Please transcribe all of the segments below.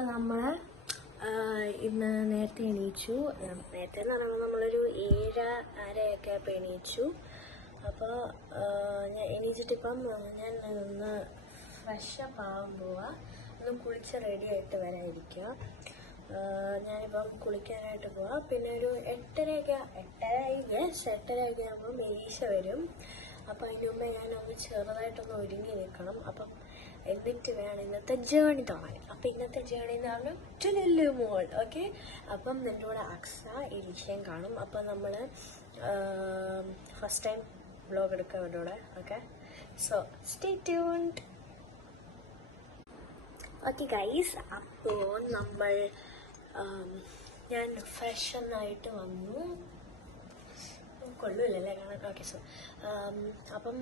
അപ്പം നമ്മൾ ഇന്ന് നേരത്തെ എണീച്ചു. നേരത്തെ എന്ന് പറയുമ്പോൾ നമ്മളൊരു 7:30 ആയപ്പോൾ എണീച്ചു. അപ്പോൾ ഞാൻ എണീച്ചിട്ടിപ്പം ഞാൻ ഒന്ന് ഫ്രഷപ്പ് ആവാൻ പോവാ. ഒന്ന് കുളിച്ച് റെഡി ആയിട്ട് വരാതിരിക്കുക. ഞാനിപ്പം കുളിക്കാനായിട്ട് പോവാം. പിന്നെ ഒരു 8:30 ആകുമ്പോൾ മേശ വരും. അപ്പം അതിന് മുമ്പേ ഞാനൊന്ന് ചെറുതായിട്ടൊന്ന് ഒരുങ്ങി നിൽക്കണം. അപ്പം എന്നിട്ട് വേണം ഇന്നത്തെ ജേണി തുടങ്ങാൻ. അപ്പം ഇന്നത്തെ ജേണി എന്ന് പറഞ്ഞാൽ ടുനെല്ലു മോൾ. ഓക്കെ, അപ്പം എൻ്റെ കൂടെ അക്സ എലീഷയും കാണും. അപ്പം നമ്മൾ ഫസ്റ്റ് ടൈം വ്ലോഗ് എടുക്കുക അവരുടെ കൂടെ. Okay, so stay tuned. Okay guys, അപ്പോൾ ഞാൻ ഫ്രഷ് ഒന്നായിട്ട് വന്നു. കൊള്ളൂല്ലേ കാണാൻ. ഓക്കെ, സോ അപ്പം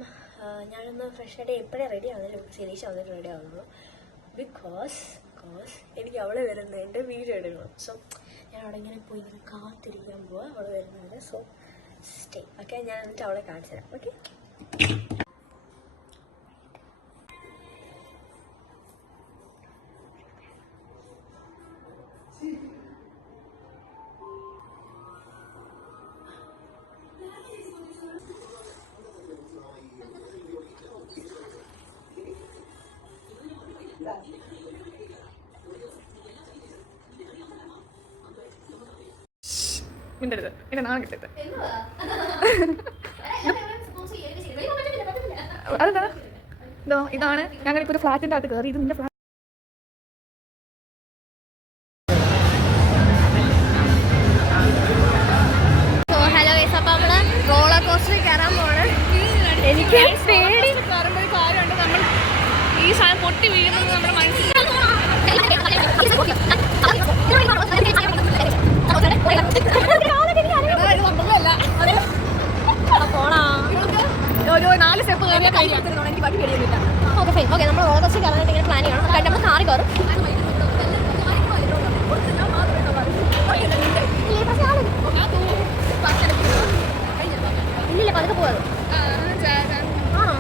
ഞാനൊന്ന് ഫ്രഷ് ആയിട്ട് എപ്പോഴേ റെഡി ആവുന്നില്ല. സിരീഷ് വന്നിട്ട് റെഡി ആവുന്നുള്ളൂ. ബിക്കോസ് എനിക്ക് അവളെ വരുന്നത് എൻ്റെ വീഡിയോ എടുക്കണം. സോ ഞാൻ അവിടെ ഇങ്ങനെ പോയി ഇങ്ങനെ കാത്തിരിക്കാൻ പോവാ അവളെ വരുന്നത്. So stay. ഓക്കെ, ഞാൻ എന്നിട്ട് അവളെ കാണിച്ചു തരാം. ഓക്കെ, മിണ്ടരുത്, എന്നെ നാളെ കിട്ടരുത്. അതെന്താ ഇതാണ് ഞങ്ങളിപ്പോൾ ഒരു ഫ്ലാറ്റിൻ്റെ അകത്ത് കയറി. ഇത് നിന്റെ ഫ്ലാറ്റ്. ഹലോ ഗൈസ്, അപ്പോൾ നമ്മൾ റോളർ കോസ്റ്ററിൽ കയറാൻ പോവാണ്. എനിക്ക് പേടി കയറുമ്പോൾ ഒരു കാര്യമുണ്ട്. നമ്മൾ ഈ സാധനം പൊട്ടി വീഴുന്നത് നമ്മുടെ മനസ്സിൽ ഒരു 4 സ്റ്റെപ്പ് കയറിയാൽ കഴിയാം. എനിക്ക് പറ്റി കഴിയുന്നില്ല. Okay fine. ഓക്കെ, നമ്മൾ റോളർ കോസ്റ്ററിൽ കയറാനായിട്ട് ഇങ്ങനെ പ്ലാൻ ചെയ്യണം. കാരണം നമ്മൾ കാറി കയറും. ഇല്ലില്ല, പതുക്കെ പോകാതെ. ആണോ?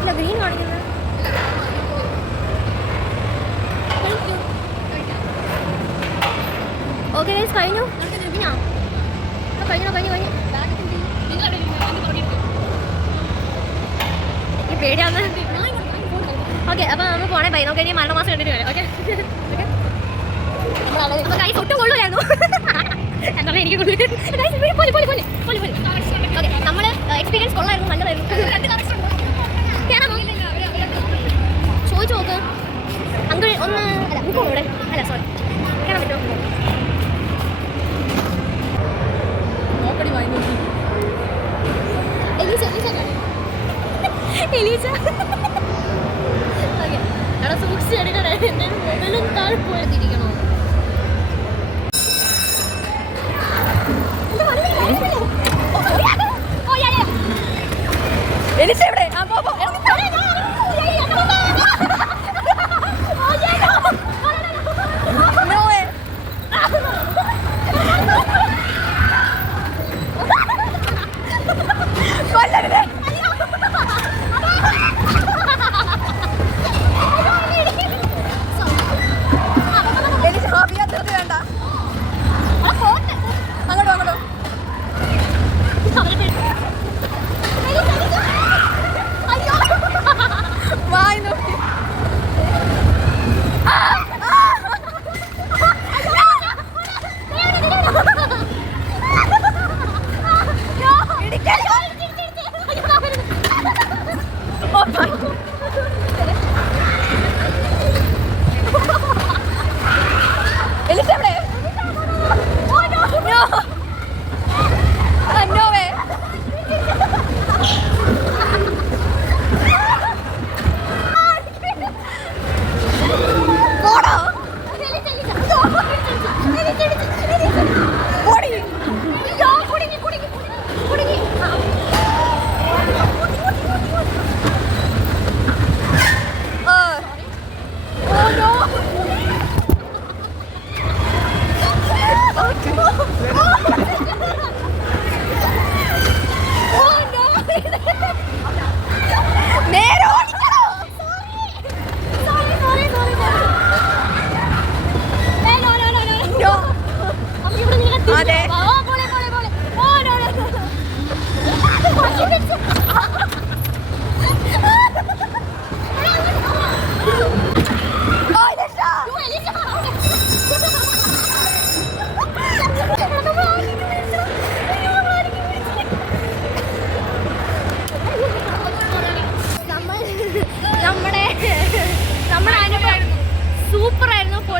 ഇല്ല, ഗ്രീൻ കാണിക്കുന്നത്. ഓക്കെ ഗൈസ്, കഴിഞ്ഞു. പേടിയാന്ന്. ഓക്കെ, അപ്പോൾ നമ്മൾ പോണേ. ബൈ, നമുക്ക് ഇനി മരണമാസം കണ്ടിട്ട് വരാം. ഓക്കെ, അപ്പോൾ കൈ ഒട്ടും കൊള്ളൂലായിരുന്നു. എന്നാൽ എനിക്ക് ഓക്കെ, നമ്മൾ എക്സ്പീരിയൻസ് കൊള്ളായിരുന്നു, നല്ലതായിരുന്നു. കയറാമോ? ചോദിച്ചു നോക്ക്. അങ്കിൾ ഒന്ന് അല്ല നിൽക്കോ ഇവിടെ. അല്ല സോറി, കയറാൻ പറ്റുമോ? എലീസ ഓക്കെ, അവിടെ സൂക്ഷിച്ച് എടുക്കണേ. എൻ്റെ മൊബൈലും താഴെ പോയിരിക്കണോ? എലീസ എവിടെ? എലീസ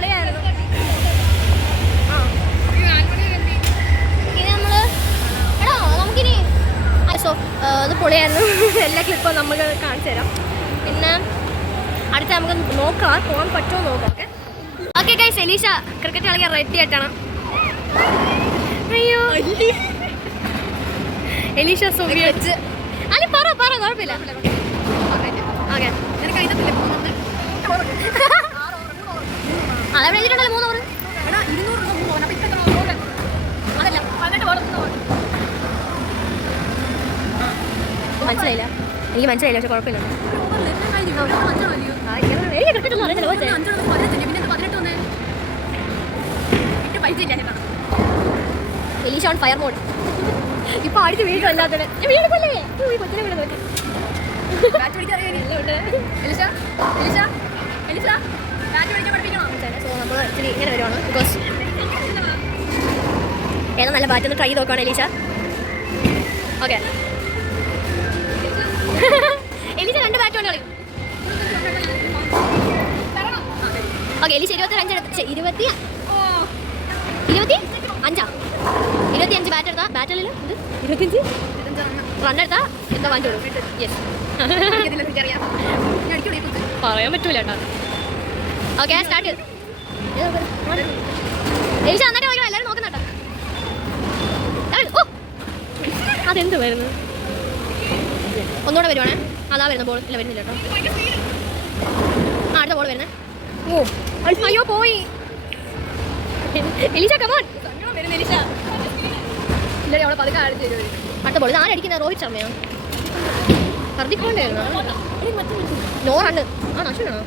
പൊളിയായിരുന്നു. ഇനി നമ്മൾ എടാ നമുക്കിനി സോ അത് പൊളിയായിരുന്നു. എല്ലാ ക്ലിപ്പും നമുക്ക് കാണിച്ചു തരാം. പിന്നെ അടുത്ത നമുക്ക് നോക്കാം പോകാൻ പറ്റുമോ നോക്കാം. ഓക്കെ ഗൈസ്, എലീഷ ക്രിക്കറ്റ് കളിക്കാൻ റെഡി ആയിട്ടാണ്. അയ്യോ എലീഷ സുഖിച്ച് അല്ല പറ കുഴപ്പമില്ല. ഓക്കെ അതെവിടെ എഴുതിയിട്ടുണ്ടല്ലോ 3 ഓവർ. മനസ്സിലായില്ല, എനിക്ക് മനസ്സിലായില്ല. പക്ഷെ കുഴപ്പമില്ല. ക്രിക്കറ്റ് ഒന്നും അറിയത്തില്ല. Alyssa on fire mode. ഇപ്പൊ അടിച്ച് വീഴും. അല്ലാത്തത് വീഴല്ലേ കൊച്ചിനെ വീട് നോക്കി. സോ നമ്മൾ ഇച്ചിരി ഇങ്ങനെ വരുവാണ്. ബിക്കോസ് ഏതാ നല്ല ബാറ്റ് ഒന്ന് ട്രൈ ചെയ്ത് നോക്കുകയാണ് എലീഷ. ഓക്കെ എലീഷ 2 ബാറ്റ് കൊണ്ട് കളയും. ഓക്കെ എലീഷ 25 എടുത്ത് 25 ബാറ്റ് എടുത്താ ബാറ്റല്ലല്ലോ ഇത് 25 റൺ എടുത്താ എന്താ വാങ്ങിച്ചു കൊടുക്കും. യെസ് പറയാൻ പറ്റൂല കേട്ടോ. ഓക്കെ സ്റ്റാർട്ട് ചെയ്തു. എലീഷ നന്നായിട്ട് നോക്കണം. എല്ലാവരും നോക്കുന്നുണ്ടോ? ഓ അതെന്ത് വരുന്നു? ഒന്നുകൂടെ വരുവാണേ. അതാ വരുന്ന ബോൾ. ഇല്ല വരുന്നില്ല കേട്ടോ. അടുത്ത ബോൾ വരുന്നേ. ഓ അയ്യോ പോയി. Elisha come on. അടുത്ത ബോൾ ആരടിക്കുന്നത്? രോഹിത് ശർമ്മയോ? ഹർദിക് പാണ്ഡ്യയായിരുന്നോ? No run. ആ അശ്വിനാണോ?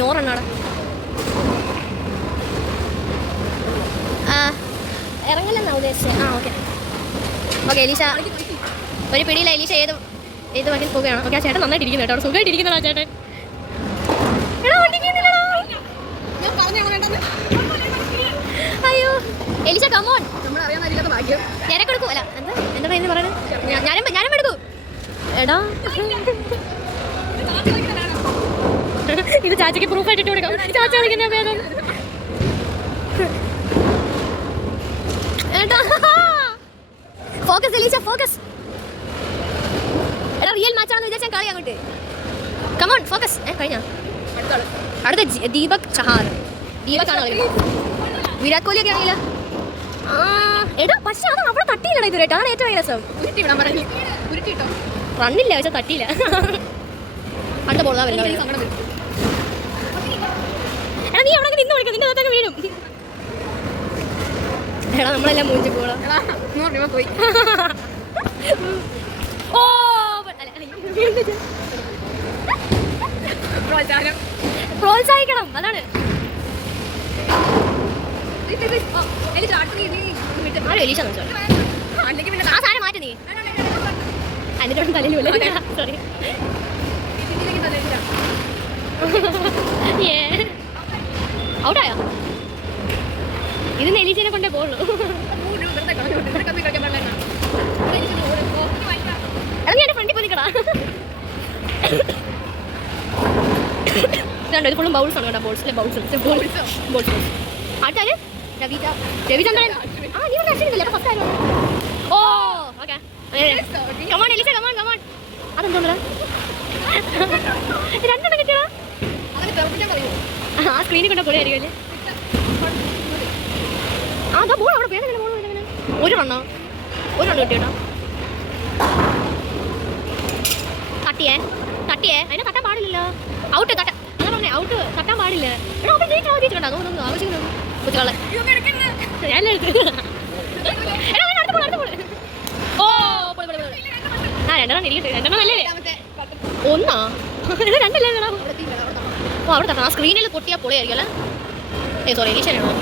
നോ റണ്ണാണ്. ഇറങ്ങില്ലെന്നാ ഉദ്ദേശിച്ചത്. ആ ഓക്കെ ഓക്കെ എലീഷ ഒരു പിടിയില്ല. എലീഷ ഏത് വകയിൽ പോവുകയാണ്. ഓക്കെ ആ ചേട്ടൻ നന്നായിട്ട് ഇരിക്കുന്നു കേട്ടോ. അവിടെ സുഖമായിട്ട് ഇരിക്കുന്നതാ ചേട്ടൻ. അയ്യോ എലീഷ കമോൺ. ഞാനൊക്കെ അല്ല എന്താ പറയുന്നത്? ഞാനും എടുക്കൂ എടാ. ഇത് ചാച്ചയ്ക്ക് പ്രൂഫായിട്ട് ഇട്ട് കൊടുക്കാം. ചാച്ച കളിക്കുന്ന ഭേദം. Focus Elisha focus. എടാ റിയൽ മാച്ചാണെന്ന് വിചാരിച്ചാൽ കളി അങ്ങോട്ട്. Come on focus. കഴിഞ്ഞ അടുത്ത ദീപക് ചഹാർ. ദീപക് ആണ് കളിക്കുന്നത്. വിരാട് കോഹ്ലി ഒക്കെ ആണെങ്കിലോ എടാ പക്ഷെ അത് അവിടെ തട്ടിയില്ലടാ ഇത് കേട്ടോ. അതാണ് ഏറ്റവും വലിയ രസം. റണ്ണില്ല പക്ഷെ തട്ടിയില്ല. അടുത്ത ബോൾ വരുന്നത്. എടാ നീ അവിടെ നിന്ന് വിളിക്കാം. നിന്റെ അകത്തൊക്കെ വീഴും. എടാ നമ്മളെല്ലാം മൂഞ്ചി പോടാ. പോയി. ഓ പ്രോത്സാഹിക്കണം. അതാണ് എലീഷ ആ സാധനം മാറ്റി നീ. എന്നിട്ട് തലയിൽ സോറി ഔട്ടായോ? ഇതിന് എലീശനെ കൊണ്ടേ പോകുള്ളൂ. അത് ഞാൻ ഫ്രണ്ടിൽ പോയി നിൽക്കടാ. ഇത് ഫുള്ളും ബൗൾസ് ആണ് കേട്ടോ. ബോൾസിലെ ബൗൾസ്. അടുത്താല് രവിചന്ദ്രൻ. ആ നീ ഒന്ന് അശ്വിനില്ലേ ഫസ്റ്റ് ആയിരുന്നു. ഓ ഓക്കെ കമോൺ എലീഷ കമോൺ. അതെന്തോന്നാ 2 എണ്ണം കിട്ടിയടാ. ആ സ്ക്രീനിൽ കൊണ്ട് പൊളിയായിരിക്കും അല്ലേ. അതാ ബോൾ അവിടെ പേര് ബോൾ വരുന്നത്. 1 റണ്ണോ 1 റണ്ണ് കിട്ടിയോ? തട്ടിയേ അതിനെ തട്ടാൻ പാടില്ലല്ലോ. ഔട്ട് അതാ പറഞ്ഞേ. ഔട്ട് തട്ടാൻ പാടില്ല. എടാ അവിടെ ജയിച്ചിട്ടുണ്ടോ? അതൊന്നും ആവശ്യമില്ല കൊച്ചുകളെ. ഞാൻ എടുത്തു. ഓ ആ 2 റണ്ണ് ഇരിക്കട്ടെ. 2 റണ്ണല്ലേ? 1 2 അല്ലേ? ഓ അവിടെ തട്ടാ. ആ സ്ക്രീനിൽ പൊട്ടിയാൽ പൊളിയായിരിക്കും അല്ലേ. സോറി എലീഷനാണോ?